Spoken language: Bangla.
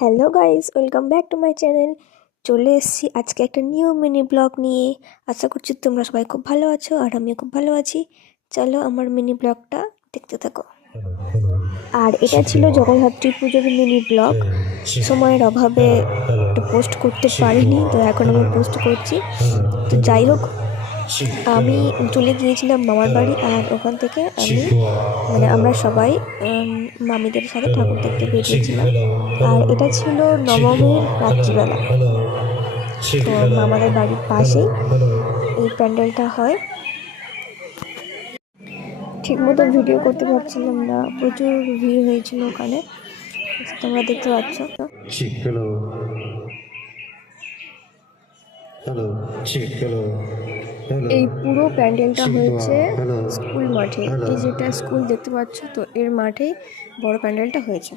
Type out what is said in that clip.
Hello guys, welcome back to my channel. চলে এসেছি আজকে একটা নিউ মিনি ব্লগ নিয়ে। আশা করছি তোমরা সবাই খুব ভালো আছো আর আমিও খুব ভালো আছি। চলো আমার মিনি ব্লগটা দেখতে থাকো। আর এটা ছিল জগদ্ধাত্রী পুজোর মিনি ব্লগ। সময়ের অভাবে একটু পোস্ট করতে পারিনি, তো এখন আমি পোস্ট করছি। তো যাই হোক, আমি চলে গিয়েছিলাম মামার বাড়ি, আর ওখান থেকে আমরা সবাই মামিদের সাথে ঠাকুর দেখতে বেরিয়েছিলাম। আর এটা ছিল নবমীর রাত্রিবেলা। তো মামাদের বাড়ির পাশেই এই প্যান্ডেলটা হয়। ঠিক মতো ভিডিও করতে পারছিলাম না, প্রচুর ভিড় হয়েছিল ওখানে, তোমরা দেখতে পাচ্ছ। এই পুরো প্যান্ডেলটা হয়েছে স্কুল মাঠে। এই যেটা স্কুল দেখতে পাচ্ছ, তো এর মাঠেই বড় প্যান্ডেলটা হয়েছে।